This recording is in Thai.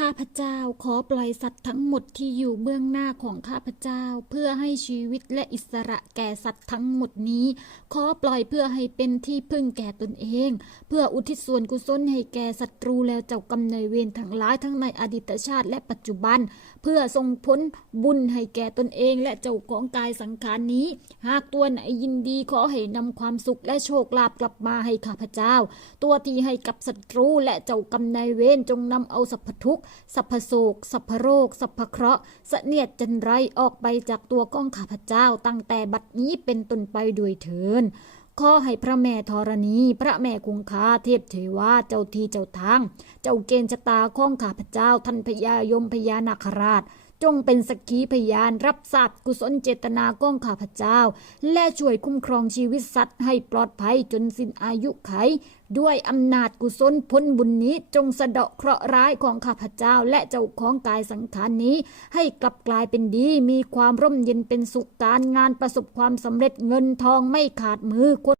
ข้าพเจ้าขอปล่อยสัตว์ทั้งหมดที่อยู่เบื้องหน้าของข้าพเจ้า เพื่อให้ชีวิตและอิสระแก่สัตว์ทั้งหมดนี้ ขอปล่อยเพื่อให้เป็นที่พึ่งแก่ตนเอง เพื่ออุทิศส่วนกุศลให้แก่ศัตรู แล้วเจ้ากรรมนายเวรทั้งหลายทั้งในอดีตชาติ และปัจจุบัน เพื่อทรงพ้นบุญให้แก่ตนเองและเจ้าของกายสังขารนี้ หากตัวไหนยินดีขอให้นำความสุขและโชคลาภกลับมาให้ข้าพเจ้า ตัวที่ให้กับศัตรูและเจ้ากรรมนายเวรจงนำเอาสัพพทุกสัพพโุกสัพพโรค สัพพเคราะห์เสเนียดจันไรออกไปจากตัวก้องข้าพเจ้าตั้งแต่บัดนี้เป็นต้นไปด้วยเถินขอให้พระแม่ธรณี พระแม่คงคาเทพเทวาเจ้าทีเจ้าทางเจ้าเกณฑ์ชะตาข้องข้าพเจ้าท่านพญายมพญานาคราชจงเป็นสักขีพยานรับทราบกุศลเจตนาก้องข้าพเจ้า และช่วยคุ้มครองชีวิตสัตว์ให้ปลอดภัยจนสิ้นอายุไข ด้วยอำนาจกุศลพ้นบุญนี้จงสะเดาะเคราะห์ร้ายของข้าพเจ้าและเจ้าของกายสังขารนี้ให้กลับกลายเป็นดีมีความร่มเย็นเป็นสุขการงานประสบความสำเร็จเงินทองไม่ขาดมือคน